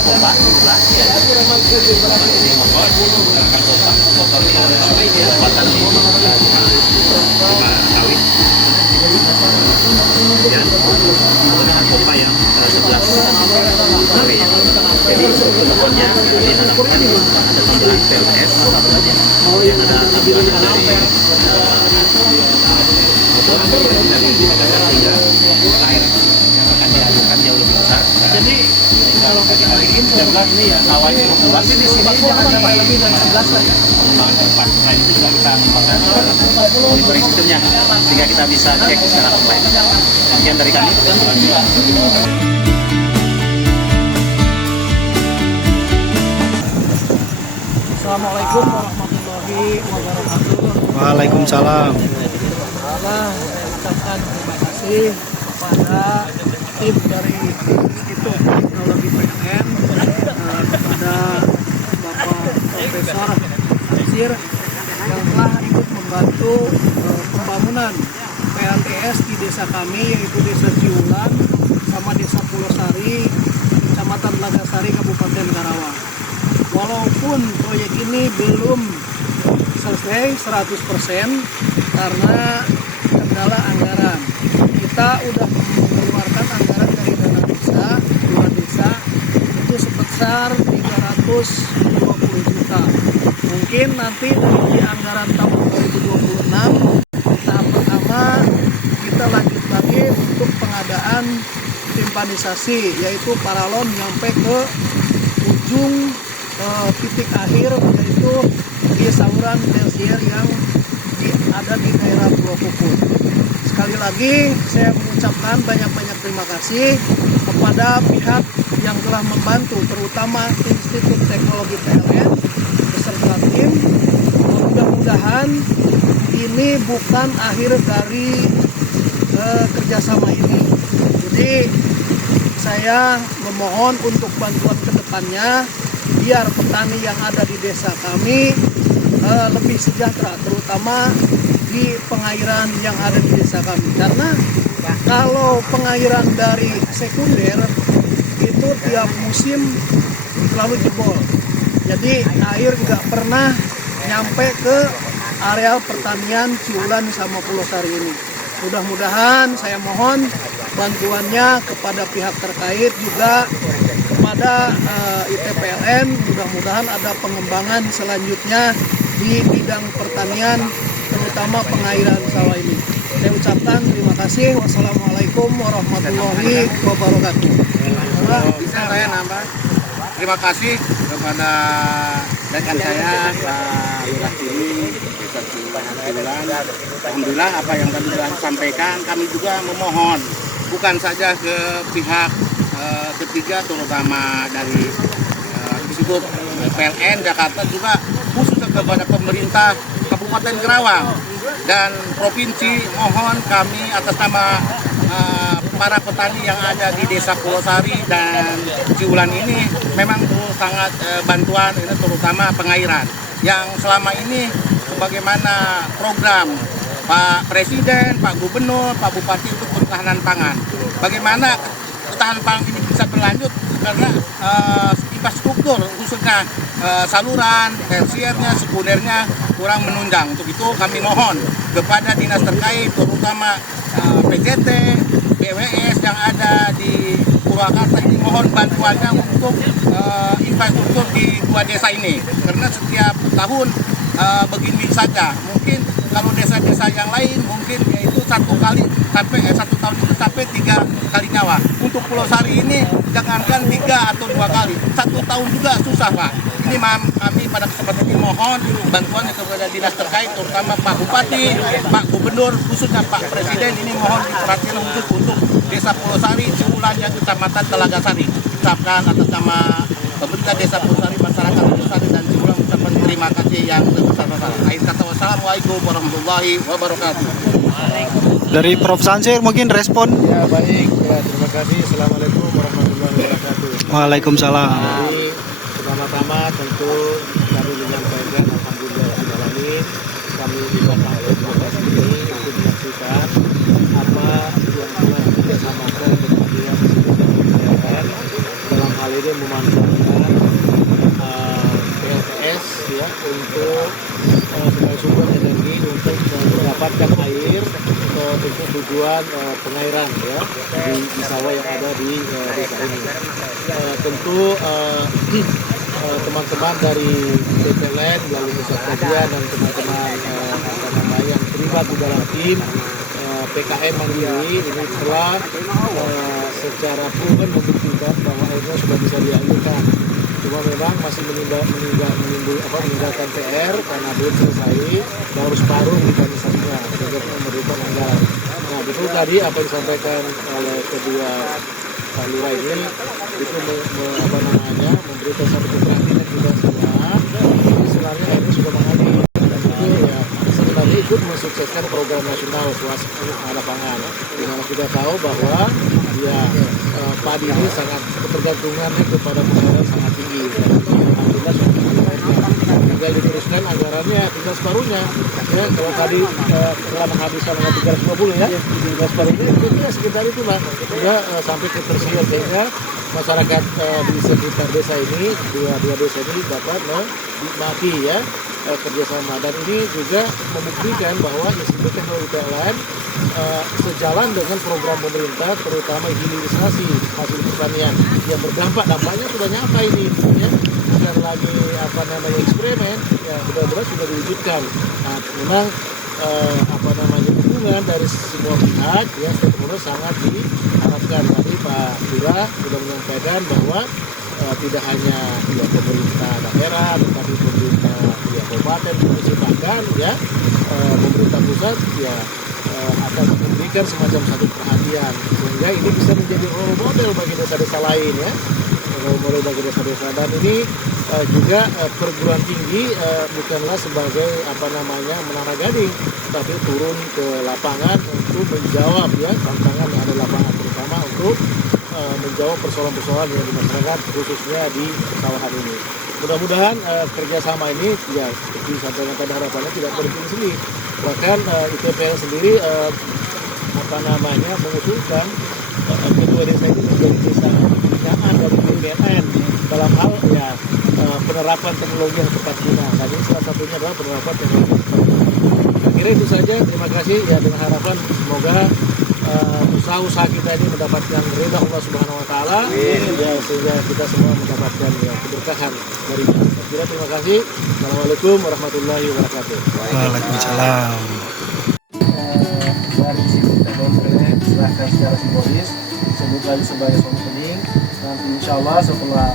pompa sebelah ya. Ini motor menggunakan pompa. Motor ini ada kekuatan 5 kawin. Kemudian menggunakan pompa yang 11 kW. Jadi sebenarnya di dalam ada tambahan PLS yang ada tambahan dari sehingga air yang akan dialirkan jauh lebih besar. Jadi kalau kita ingin 11 ini ya sawah itu luas di sini jangan sampai lebih dari 11 lah ya. Pengembangan tempat nah itu juga kita mengembangkan monitoring sistemnya sehingga kita bisa cek secara online. Sekian dari kami. Assalamualaikum warahmatullahi wabarakatuh. Waalaikumsalam. Saya ucapkan terima kasih kepada tim dari Institut Teknologi PLN, kepada Bapak Profesor Ansir yang telah ikut membantu pembangunan PLTS di desa kami, yaitu Desa Ciulan sama Desa Pulau Sari, Kecamatan Telagasari, Kabupaten Karawang. Walaupun proyek ini belum selesai 100% karena kendala anggaran. Kita udah mengeluarkan anggaran dari dana desa, 2 desa itu sebesar 320 juta. Mungkin nanti di anggaran tahun 2026 tahap pertama kita lanjut lagi untuk pengadaan timpanisasi, yaitu paralon nyampe ke ujung titik akhir, yaitu di saluran tersier yang ada di daerah Pulau Puput. Sekali lagi saya mengucapkan banyak-banyak terima kasih kepada pihak yang telah membantu, terutama Institut Teknologi PLN beserta tim. Mudah-mudahan ini bukan akhir dari kerjasama ini. Jadi saya memohon untuk bantuan ke depannya biar petani yang ada di desa kami lebih sejahtera, terutama di pengairan yang ada di desa kami. Karena kalau pengairan dari sekunder itu tiap musim selalu jebol. Jadi air nggak pernah nyampe ke areal pertanian Ciulan sama Pulau Sari ini. Mudah-mudahan saya mohon bantuannya kepada pihak terkait, juga kepada ITPLN. Mudah-mudahan ada pengembangan selanjutnya di bidang pertanian, terutama pengairan sawah ini. Saya ucapkan terima kasih. Wassalamualaikum warahmatullahi wabarakatuh. Bisa saya nambah? Terima kasih kepada rekan saya Pak Lurah Cili, Desa Ciulan. Alhamdulillah apa yang tadi telah disampaikan, kami juga memohon bukan saja ke pihak ketiga, terutama dari Institut PLN Jakarta, juga khusus kepada pemerintah Kabupaten Karawang dan Provinsi. Mohon kami atas nama para petani yang ada di Desa Pulau Sari dan Ciulan ini memang sangat bantuan ini, terutama pengairan yang selama ini sebagaimana program Pak Presiden, Pak Gubernur, Pak Bupati untuk ketahanan pangan. Bagaimana ketahanan pangan ini bisa berlanjut karena infrastruktur khususnya saluran, tersiernya, sekundernya kurang menunjang. Untuk itu kami mohon kepada dinas terkait, terutama PJT, BWS yang ada di Purwakarta ini, mohon bantuannya untuk infrastruktur di 2 desa ini. Karena setiap tahun begini saja. Mungkin kalau desa-desa yang lain mungkin yaitu 1 kali sampai 1 tahun itu sampai 3 kali nyawa. Untuk Pulau Sari ini jangankan 3 atau 2 kali, 1 tahun juga susah, Pak. Ini kami pada kesempatan ini mohon bantuannya kepada dinas terkait, terutama Pak Bupati, Pak Gubernur, khususnya Pak Presiden. Ini mohon diperhatikan khusus untuk Desa Pulau Sari, Ciulan, yang Kecamatan Telagasari. Ucapkan atas nama pemerintah Desa Pulau Sari, masyarakat Pulau Sari dan Ciulan, ucapkan terima kasih yang sebesar-besar. Akhir kata, wassalamualaikum warahmatullahi wabarakatuh. Dari Prof. Ansir mungkin respon. Ya baik, ya, terima kasih. Assalamualaikum warahmatullahi wabarakatuh. Waalaikumsalam. Jadi pertama-tama tentu kami menyampaikan alhamdulillahirobbilalamin, kami didatang oleh Bapak ini untuk menyaksikan apa yang telah dikerjasamakan dengan pihak PLN dalam hal ini memanfaatkan untuk mendapatkan air untuk tujuan pengairan ya di sawah yang ada di desa ini. Tentu teman-teman dari PPLN melalui pusat kajian dan teman-teman yang terlibat di dalam tim PKM Mandiri ini telah secara proven membuktikan bahwa airnya sudah bisa dialirkan. Cuma memang masih meninggalkan PR karena belum selesai, baru separuh mekanisasinya sehingga memerlukan anggaran. Nah betul tadi apa yang disampaikan oleh kedua Pak Lurah ini itu memberikan satu keterangan kita semua. Ini sebenarnya airnya sudah mengalir dan itu ya sebenarnya ikut mensukseskan program nasional swasembada pangan. Di mana kita tahu bahwa ya padi ini sangat ketergantungannya kepada pengairan sangat tinggi. Alhamdulillah tinggal diteruskan anggarannya tinggal separuhnya. Ya kalau tadi telah menghabiskan 350 ya, tinggal separuhnya itu sekitar itulah sudah sampai ke tersier sehingga masyarakat di sekitar desa ini dua desa ini dapat menikmati ya kerjasama, dan ini juga membuktikan bahwa Institut Teknologi PLN sejalan dengan program pemerintah terutama hilirisasi hasil pertanian yang dampaknya sudah nyata ini ya, bukan lagi eksperimen ya, benar-benar sudah diwujudkan. Nah, memang dukungan dari semua pihak ya stakeholder sangat diharapkan. Tadi Pak Lurah sudah menyampaikan bahwa tidak hanya ya, pemerintah daerah tetapi pemerintah ya, kabupaten, provinsi bahkan ya pemerintah pusat ya akan memberikan semacam satu perhatian sehingga ini bisa menjadi role model bagi desa-desa lain ya, role model bagi desa-desa. Dan ini juga perguruan tinggi bukanlah sebagai menara gading, tapi turun ke lapangan untuk menjawab ya tantangan yang ada di lapangan, terutama untuk menjawab persoalan-persoalan yang di masyarakat khususnya di persawahan ini. Mudah-mudahan kerjasama ini ya seperti sampaikan tadi harapannya tidak berhenti di sini. Bahkan ITPL sendiri mengusulkan kedua desa ini menjadi desa binaan dari PLN dalam hal ya penerapan teknologi yang tepat guna. Dan ini salah satunya adalah penerapan teknologi yang tepat guna. Saya kira itu saja. Terima kasih ya, dengan harapan semoga usaha-usaha kita ini mendapatkan ridha Allah Subhanahu Wa Taala ya, sehingga kita semua mendapatkan ya, keberkahan dari Allah. Terima kasih. Assalamualaikum warahmatullahi wabarakatuh. Waalaikumsalam. Dari sisi PLN silahkan secara simbolis disebut lagi sebagai suami bening. Nanti insya Allah setelah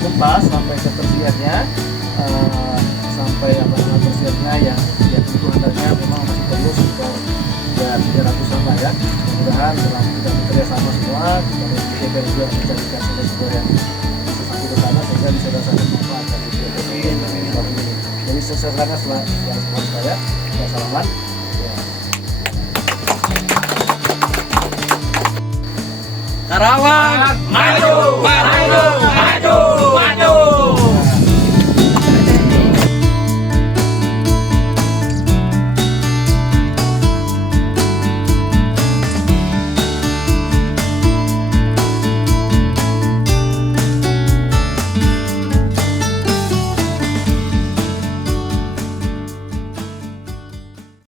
tuntas sampai ke tersiernya sampai tersiernya yang tentu harganya memang masih perlu sekitar 300-an lah ya. Mudah-mudahan dalam kita bekerja sama semua kita dari juga menjadikan sumber yang sampai ke sana sehingga bisa rasakan manfaat dari ini. Jadi sesederhana setelah yang semua saya salaman. Karawang maju, maju.